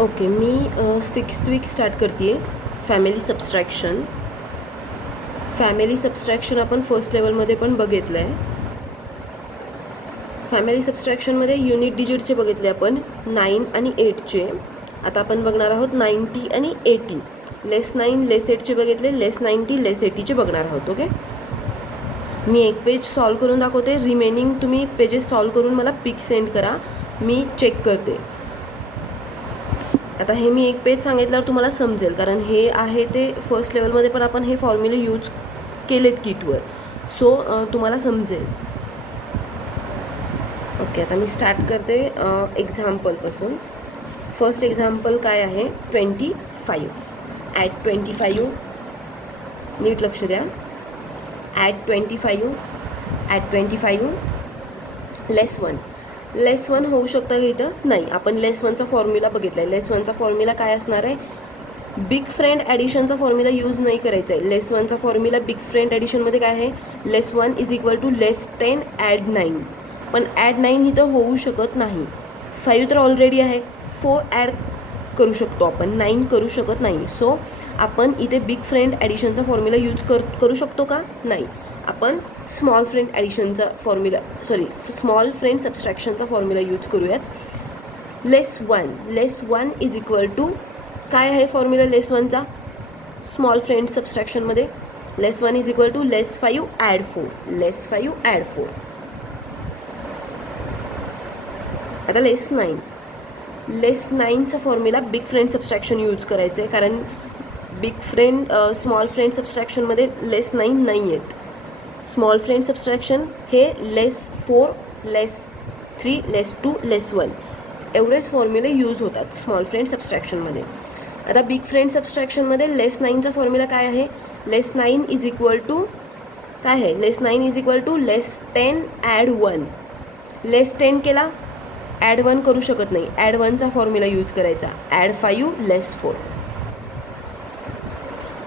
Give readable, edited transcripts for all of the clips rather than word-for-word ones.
Okay, मी 6th weak start करते आहे. Family subtraction आपण फर्स्ट लेवलमध्ये पण बघितलं आहे. फॅमिली सबस्ट्रॅक्शनमध्ये युनिट डिजिटचे बघितले आपण 9 आणि 8चे. आता आपण बघणार आहोत 90 आणि 80. लेस 9 लेस 8चे बघितले, लेस 90 लेस 80चे बघणार आहोत. ओके, मी एक पेज सॉल्व करून दाखवते. रिमेनिंग तुम्ही पेजेस सॉल्व करून मला पिक सेंड करा, मी चेक करते. आता हे मी एक पेज सांगितल्यावर तुम्हाला समजेल, कारण हे आहे ते फर्स्ट लेवलमध्ये पण आपण हे फॉर्म्युले यूज केलेत किटवर, सो तुम्हाला समजेल. ओके, आता मी स्टार्ट करते एक्झाम्पलपासून. फर्स्ट एक्झाम्पल काय आहे? 25. ॲट 25, नीट लक्ष द्या. At 25 less 1. लेस 1 होऊ शकतं का इथं? नाही. आपण लेस 1चा फॉर्म्युला बघितला आहे. लेस 1चा फॉर्म्युला काय असणार आहे? बिग फ्रेंड ॲडिशनचा फॉर्म्युला यूज नाही करायचा आहे. लेस 1चा फॉर्म्युला बिग फ्रेंड ॲडिशनमध्ये काय आहे? Less 1 is equal to less 10 add 9. पण ॲड 9 इथं होऊ शकत नाही. 5 तर ऑलरेडी आहे. 4 ॲड करू शकतो आपण, 9 करू शकत नाही. सो आपण इथे बिग फ्रेंड ॲडिशनचा फॉर्म्युला यूज करू शकतो का? नाही. आपण स्मॉल फ्रेंड ॲडिशनचा स्मॉल फ्रेंड सबस्ट्रॅक्शनचा फॉर्म्युला यूज करूयात. लेस 1 इज इक्वल टू काय आहे फॉर्म्युला लेस 1चा स्मॉल फ्रेंड सबस्ट्रॅक्शनमध्ये? Less 1 is equal to less 5 add 4. Less 5 add 4. आता लेस 9चा formula big friend subtraction use करायचं आहे, कारण बिग फ्रेंड स्मॉल फ्रेंड सबस्ट्रॅक्शनमध्ये लेस 9 नाही आहेत. स्मॉल फ्रेंड सबस्ट्रॅक्शन हे लेस 4, लेस 3, लेस 2, लेस 1 एवढेच फॉर्म्युले यूज होतात स्मॉल फ्रेंड सबस्ट्रॅक्शनमध्ये. आता बिग फ्रेंड सबस्ट्रॅक्शनमध्ये लेस 9चा फॉर्म्युला काय आहे? लेस 9 इज इक्वल टू काय आहे? Less 9 is equal to less 10 add 1. Less 10 केला, ॲड 1 करू शकत नाही. ॲड 1चा फॉर्म्युला यूज करायचा. Add 5 less 4.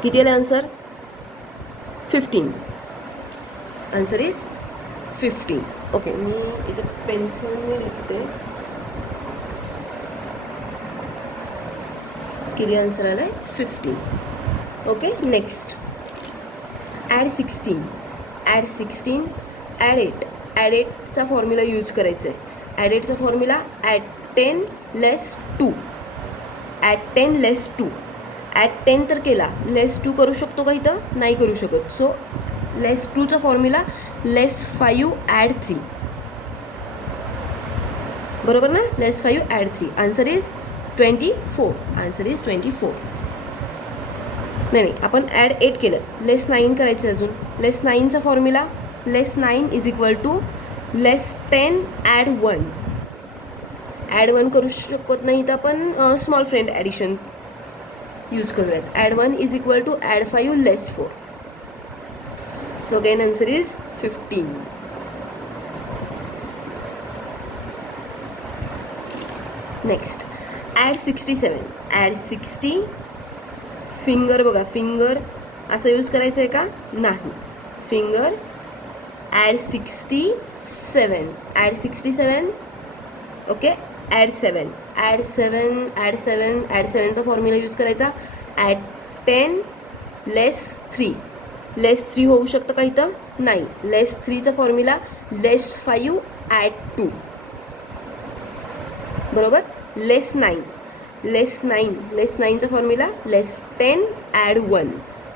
किती आलं आन्सर? 15. Answer is 15. ओके, मी इथे पेन्सिलने लिखते. किती आन्सर आला आहे? 15. Okay, next add 16. Add 8. Add 8चा फॉर्म्युला यूज करायचा आहे. ॲड 8चा formula add 10 less 2. Add 10 less 2. Add 10 तर केला, लेस 2 करू शकतो का इथं? नाही करू शकत. सो लेस 2चा फॉर्म्युला लेस 5 ॲड 3. बरोबर ना? Less 5 add 3. Answer is 24. Answer is 24. नाही, आपण ॲड 8 केलं, लेस 9 करायचं अजून. लेस 9चा formula less 9 is equal to less 10 add 1. Add 1 करू शकत नाही तर आपण स्मॉल फ्रेंड ॲडिशन यूज करूयात. Add 1 is equal to add 5 less 4. So again answer is 15. Next add 67. Add 60. Finger बघा, फिंगर असं यूज करायचं आहे का? नाही. Finger add 67. Add 67. Okay, add 7. Add 7चा फॉर्म्युला यूज करायचा. Add 10 less 3. लेस 3 होऊ शकतं का इथं? नाही. लेस 3चा फॉर्म्युला लेस 5 ॲड 2. बरोबर. लेस 9चा फॉर्म्युला लेस 10 ॲड 1.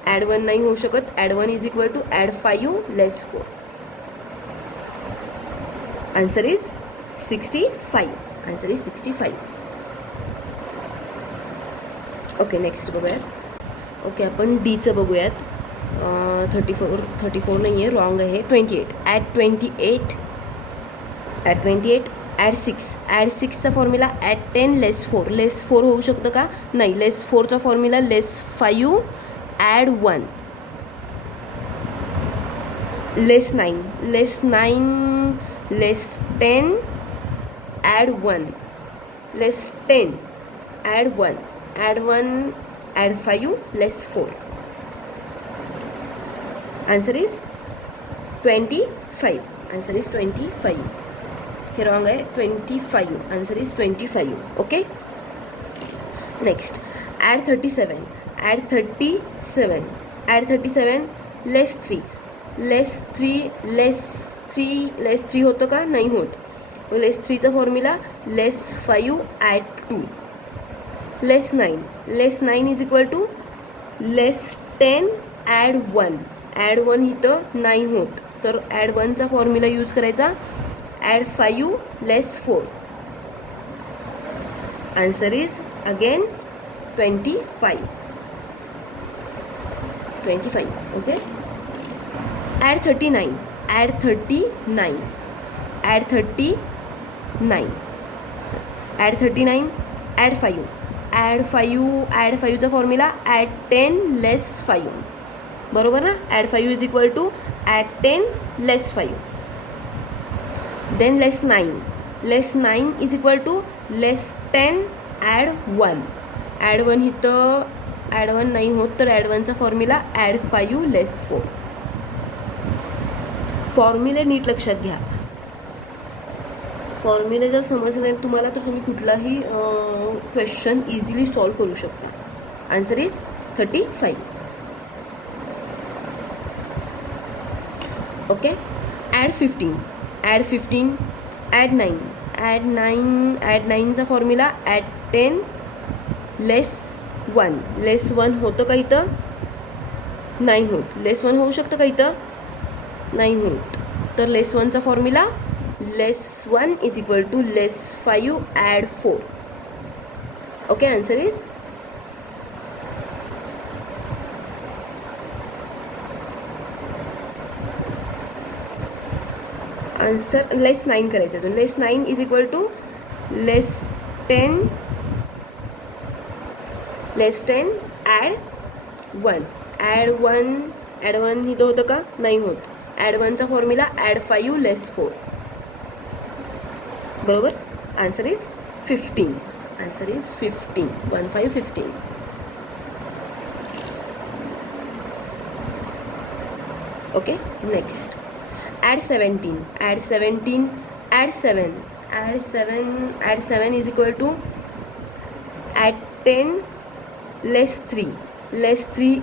ॲड 1 नाही होऊ शकत. Add 1 is equal to add 5 less 4. Answer is 65. Answer is 65. Okay, next बघूयात. ओके, आपण डीचं बघूयात. 34 नाही आहे, रॉंग आहे. 28. ॲट 28. ॲड 6. ॲड 6चा फॉर्म्युला ॲट 10 लेस 4. लेस 4 होऊ शकतं का? नाही. लेस 4चा formula less 5 add 1. Less 9. Less 10 add 1. Less 10 add 1. Add 5 less 4. Answer is 25. Answer is 25. हे रॉंग आहे. 25. Answer is 25. Okay. Next add 37, add 37, add 37, less 3, less 3, less 3, less 3 होतं का? नाही होत. लेस 3चा formula less 5 add 2, less 9, less 9 is equal to less 10 add 1, add 1 इथं नाही होत, तर ॲड 1चा फॉर्म्युला यूज करायचा, add 5 less 4. Answer is again 25. Okay. Add 39, add 39, add 39, add 39, add 5, add 5, add 5चा फॉर्म्युला add 10 लेस 5, बरोबर ना? add 5 is equal to add 10 less 5. Then less 9, less 9 is equal to less 10 add 1, add 1 इथं add 1 नाही होत, तर add 1चा formula add 5 less 4. फॉर्म्युले नीट लक्षात घ्या. फॉर्म्युले जर समजले तुम्हाला तर तुम्ही कुठलाही क्वेश्चन इझिली सॉल्व करू शकता. Answer is 35. Okay. Add 15, add 15, add 9, add 9, add 9चा फॉर्म्युला ॲड 10 लेस 1, लेस 1 होतं का इथं? नाही होत. लेस 1 होऊ शकतं का इथं? नाही होत, तर लेस 1चा formula less 1 is equal to less 5 add 4. Okay. Answer is answer less 9 करायचं अजून. Less 9 is equal to less 10, less 10 add 1, add 1, add 1 इथं होतं का? नाही होत. ॲड 1चा फॉर्म्युला ॲड 5 लेस 4, बरोबर. Answer is 15. Answer is 15, 15. Okay. Next add 17, add 17, add 7, add 7, add 7 is equal to add 10 less 3, less 3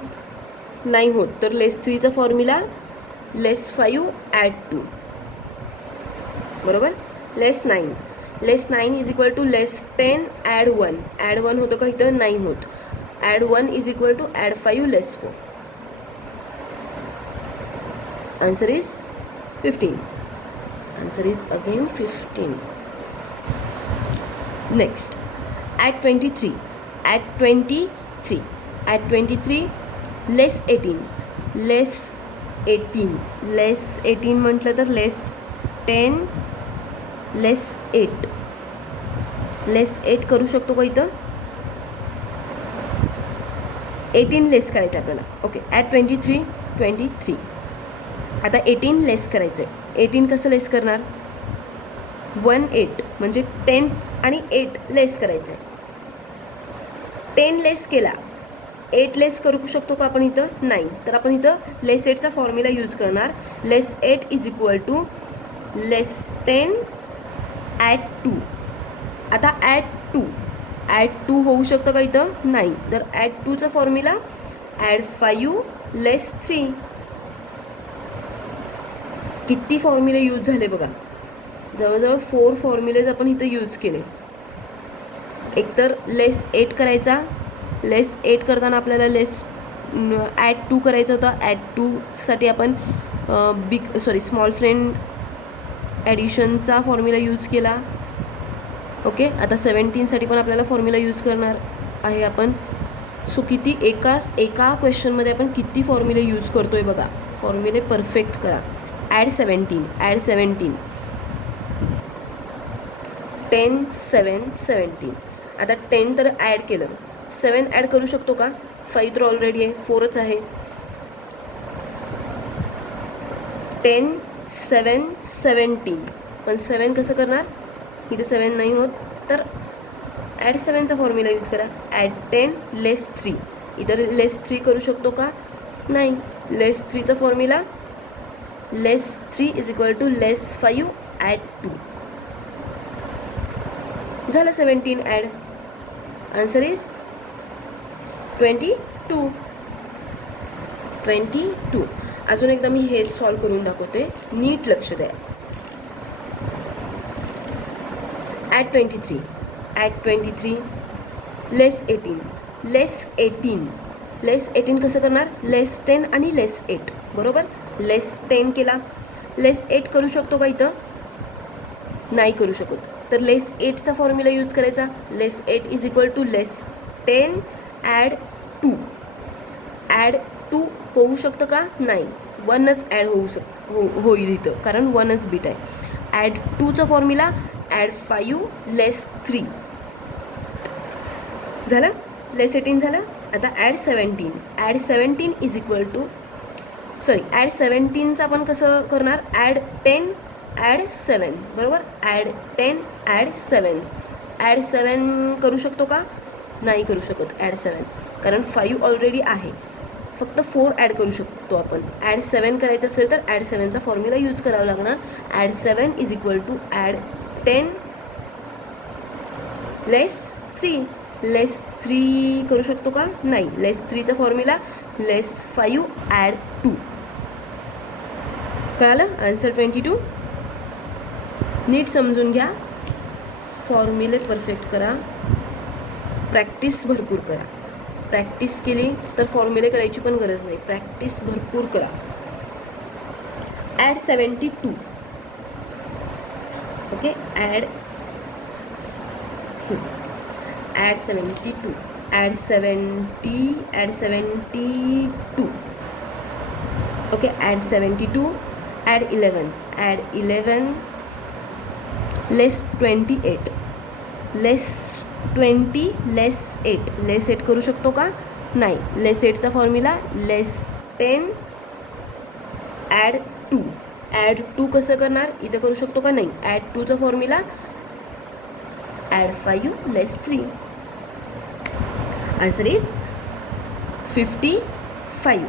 नाही होत, तर लेस 3चा फॉर्म्युला लेस 5 ॲड 2, बरोबर. Less 9, less 9 is equal to less 10 add 1, add 1 होतं का इथं? नाही होत. Add 1 is equal to add 5 less 4. Answer is 15. Answer is again 15. Next add 23, add 23, add 23, less 18, less 18, less 18 म्हटलं तर लेस 10 लेस 8, लेस 8 करू शकतो का इथं? 18 लेस करायचं आपल्याला. ओके. ॲट 23, 23, आता 18 लेस करायचं आहे. 18 कसं लेस करणार? 1 8 म्हणजे 10 आणि 8 लेस करायचं आहे. 10 लेस केला, 8 लेस करू शकतो का आपण इथं? नाही. तर आपण इथं लेस 8चा फॉर्म्युला यूज करणार. Less 8 is equal to less 10 add 2. आता ॲट 2, ॲट 2 होऊ शकतं का इथं? नाही. तर ॲट 2चा फॉर्म्युला ॲड 5 लेस 3. किती फॉर्म्युले यूज झाले बघा. जवळजवळ 4 फॉर्म्युलेज आपण इथं यूज केले. एकतर लेस 8 करायचा, लेस 8 करताना आपल्याला लेस ॲड 2 करायचं होतं. ॲड 2साठी आपण स्मॉल फ्रेंड ॲडिशनचा फॉर्म्युला यूज केला. ओके. आता 17साठी पण आपल्याला फॉर्म्युला यूज करणार आहे आपण. सो किती एका क्वेश्चनमध्ये आपण किती फॉर्म्युले यूज करतो आहे बघा. फॉर्म्युले परफेक्ट करा. Add 17, add 17, 10 7 17. आता 10 तर ॲड केलं, 7 ॲड करू शकतो का? 5 तर ऑलरेडी आहे, 4च आहे. 10 7 17, पण 7 कसं करणार? इथे 7 नाही होत, तर ॲड 7चा फॉर्म्युला यूज करा. ॲड 10 लेस 3, इतर लेस 3 करू शकतो का? नाही. लेस 3चा formula less 3 is equal to less 5 add 2. झालं 17 ॲड. Answer is 22. अजून एकदा मी हेच सॉल्व करून दाखवते, नीट लक्ष द्या. ॲट 23 लेस 18 कसं करणार, लेस 10 आणि लेस 8 बरोबर. लेस 10 केला, लेस 8 करू शकतो का इथं, नाही करू शकत. तर लेस 8चा फॉर्म्युला यूज करायचा. Less 8 is equal to less 10 add 2. Add 2 होऊ शकतं का, नाही, 1च ॲड होईल इथं, कारण 1च बीट आहे. ॲड 2चा फॉर्म्युला ॲड 5 लेस 3 झालं, लेस 18 झालं. आता add 17 is equal to add 17चं आपण कसं करणार, ॲड 10 ॲड 7 बरोबर. ॲड 10 ॲड 7 करू शकतो का, नाही करू शकत ॲड 7, कारण 5 ऑलरेडी आहे, फक्त 4 ॲड करू शकतो आपण. ॲड 7 करायचं असेल तर ॲड 7चा फॉर्म्युला यूज करावा लागणार. Add 7 is equal to add 10 less 3 करू शकतो का, नाही. लेस 3चा फॉर्म्युला लेस 5 ॲड 2. कळालं, आन्सर 22. नीट समजून घ्या, फॉर्म्युले परफेक्ट करा, प्रॅक्टिस भरपूर करा. प्रॅक्टिस केली तर फॉर्म्युले करायची पण गरज नाही, प्रॅक्टिस भरपूर करा. Add 72 okay. Add 72 okay. Add 72 add 11 less 28 less 8 करू शकतो का, नाही. लेस 8चा फॉर्म्युला लेस 10 ॲड 2 कसं करणार, इथं करू शकतो का, नाही. ॲड 2चा formula add 5 less 3. Answer is 55.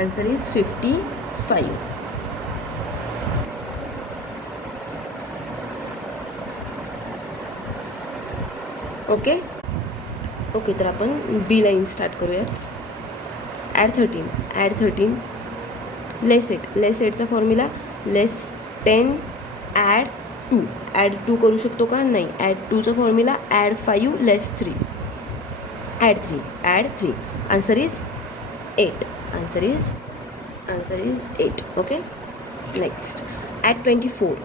Answer is 55. Okay. तर आपण बी लाईन स्टार्ट करूयात. ॲड 13 लेस 8चा फॉर्म्युला लेस 10 ॲड 2 करू शकतो का, नाही. ॲड 2चा formula add 5 less 3. Add 3 answer is 8. Answer is 8. Okay. Next add 24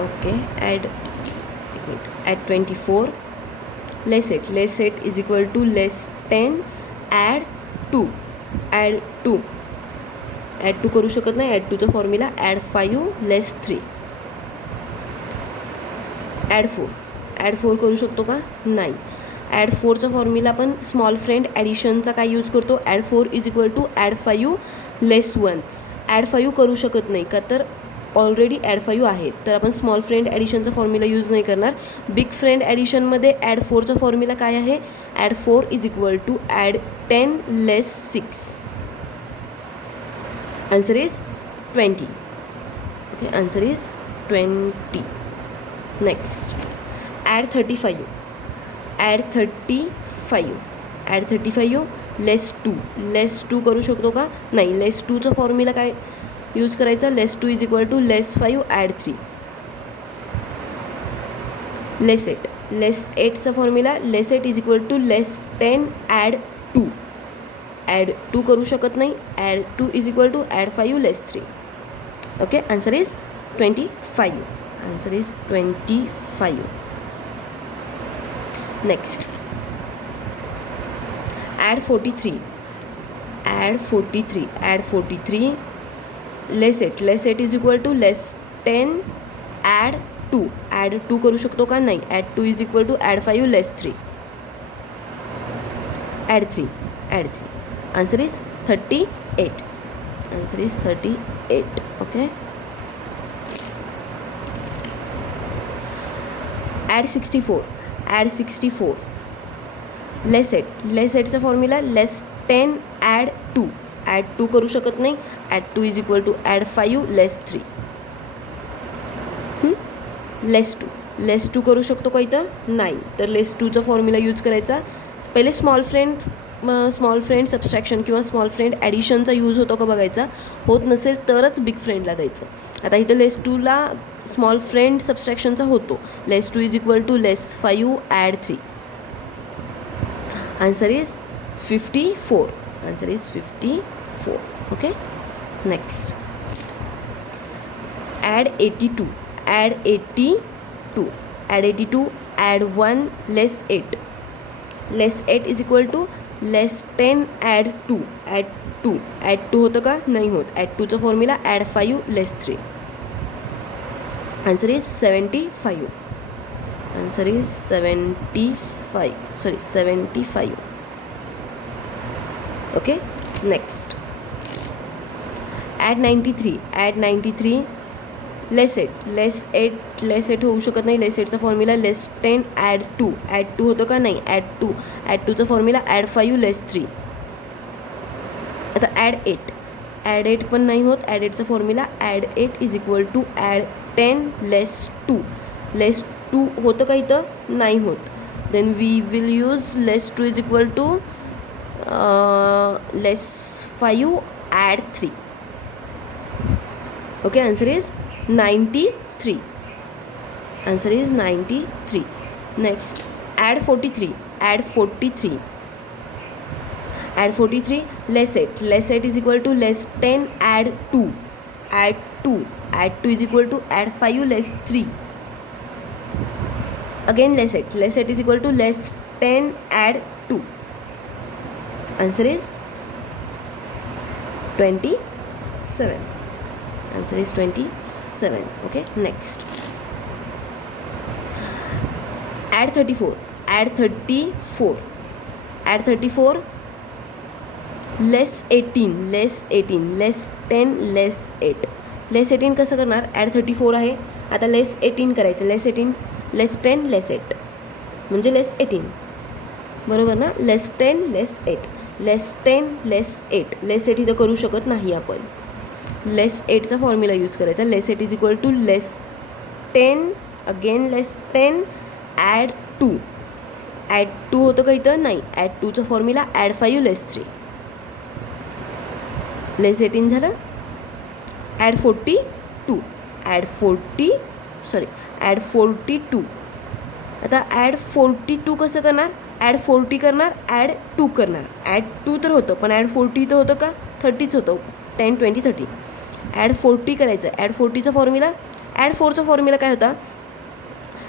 okay. Add 24 less 8 is equal to less 10 add 2 करू शकत नाही. ॲड 2चा फॉर्म्युला ॲड 5 लेस 3. ॲड 4 करू शकतो का, नाही. ॲड 4चा फॉर्म्युला आपण स्मॉल फ्रेंड ॲडिशनचा काय यूज करतो, add 4 is equal to add 5 less 1. Add 5 करू शकत नाही का, तर ऑलरेडी ॲड 5 आहे, तर आपण स्मॉल फ्रेंड ॲडिशनचा फॉर्म्युला यूज नाही करणार. बिग फ्रेंड ॲडिशनमध्ये ॲड 4चा फॉर्म्युला काय आहे, add 4 is equal to add 10 less 6. Answer is 20. Okay. Answer is 20. Next add 35 less 2 करू शकतो का, नाही. लेस 2चा फॉर्म्युला काय यूज करायचा, less 2 is equal to less 5 add 3. Less 8चा formula less 8 is equal to less 10 add 2. Add 2 करू शकत नाही. Add 2 is equal to add 5 less 3. Okay. Answer is 25. Answer is 25. Next add 43 less 8 is equal to less 10 add 2 करू शकतो का, नाही. Add 2 is equal to add 5 less 3. Add 3 answer is 38. Answer is 38. Okay. Add 64 less 8चा formula less 10 add 2 करू शकत नाही. Add 2 is equal to add 5 less 3. Less two करू शकतो का इथं? नाही. तर लेस टूचा फॉर्म्युला यूज करायचा. पहिले स्मॉल फ्रेंड सबस्ट्रॅक्शन किंवा स्मॉल फ्रेंड ॲडिशनचा यूज होतो का बघायचा. होत नसेल तरच बिग फ्रेंडला द्यायचं. आता इथं लेस टूला स्मॉल फ्रेंड सबस्ट्रॅक्शनचा होतो. Less two is equal to less 5 add 3. Answer is 54. Answer is 54. Okay. Next, add 82. Add 82. Add 82. Add 1 less 8. Less 8 is equal to less 10 add 2. Add 2. Add 2 होतं का? नाही होत. Add 2चा formula add 5 less 3. Answer is 75. Answer is 75. Sorry, 75. Okay. Next. Add 93. Add 93. Less 8 होऊ शकत नाही. Less 8चा formula less 10 add 2. Add 2 होतं का? नाही. ॲड 2चा फॉर्म्युला ॲड 5 लेस 3. आता ॲड 8 पण नाही होत. ॲड 8चा formula add 8 is equal to add 10 less 2. Less 2 होतं का इथं? नाही होत. Then we will use less 2 is equal to less 5 add 3. Okay. Answer is 93. Answer is 93. Next, add 43. Add 43. Add 43. Less 8. Less 8 is equal to less 10 add 2. Add 2. Add 2 is equal to add 5 less 3. Again less 8. Less 8 is equal to less 10 add 2. Answer is 27. Answer is 27. Okay. Next, add 34. Add 34. Add 34. Less 18. Less 18. Less 10. Less 8. Less 18 कसं करणार? Add 34 आहे. आता लेस 18 करायचं. लेस 18 लेस 10 लेस 8 म्हणजे लेस 18. बरोबर ना? लेस 10 लेस 8. लेस 10 लेस 8. लेस 8 इथं करू शकत नाही आपण. लेस 8चा फॉर्म्युला यूज करायचा. Less 8 is equal to less 10 again less 10 add 2. Add 2 होतं का इथं? नाही. ॲड 2चा फॉर्म्युला ॲड 5 लेस 3. लेस 18 झालं. ॲड 42. ॲड 42. आता ॲड 42 कसं करणार? ॲड 40 करणार, ॲड 2 करणार. ॲड 2 तर होतं, पण ॲड 40 तर होतं का? 30च होतं. 10 20 30. ॲड 40 करायचं. ॲड 40चा फॉर्म्युला, ॲड 4चा फॉर्म्युला काय होता?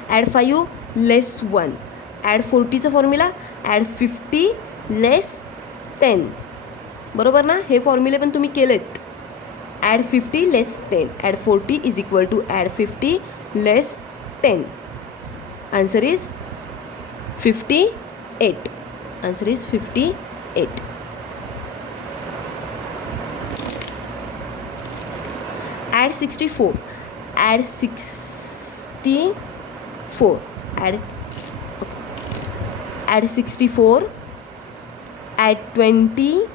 Add 5 less 1. ॲड 40चा फॉर्म्युला ॲड 50 लेस 10. बरोबर ना? हे फॉर्म्युले पण तुम्ही केलेत. Add 50 less 10. Add 40 is equal to add 50 less 10. Answer is 58. Answer is 58. Add 64. Add 64. Add 64. Add 20.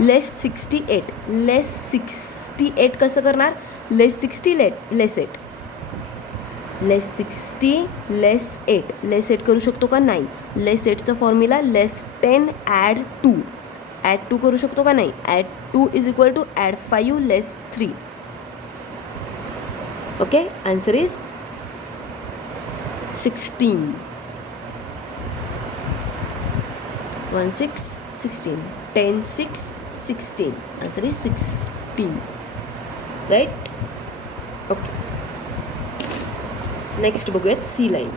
Less 68. Less 68 कसं करणार? Less 60 less 8. Less 60 less 8. Less 8 करू शकतो का? नाही. Less 8चा फॉर्म्युला less 10 add 2. ॲड 2 करू शकतो का? नाही. Add 2 is equal to add 5 less 3. Okay. Answer is 16. 1 6 16. 10 6 16. Answer is 16. Right. Okay. Next बघूयात सी लाईन.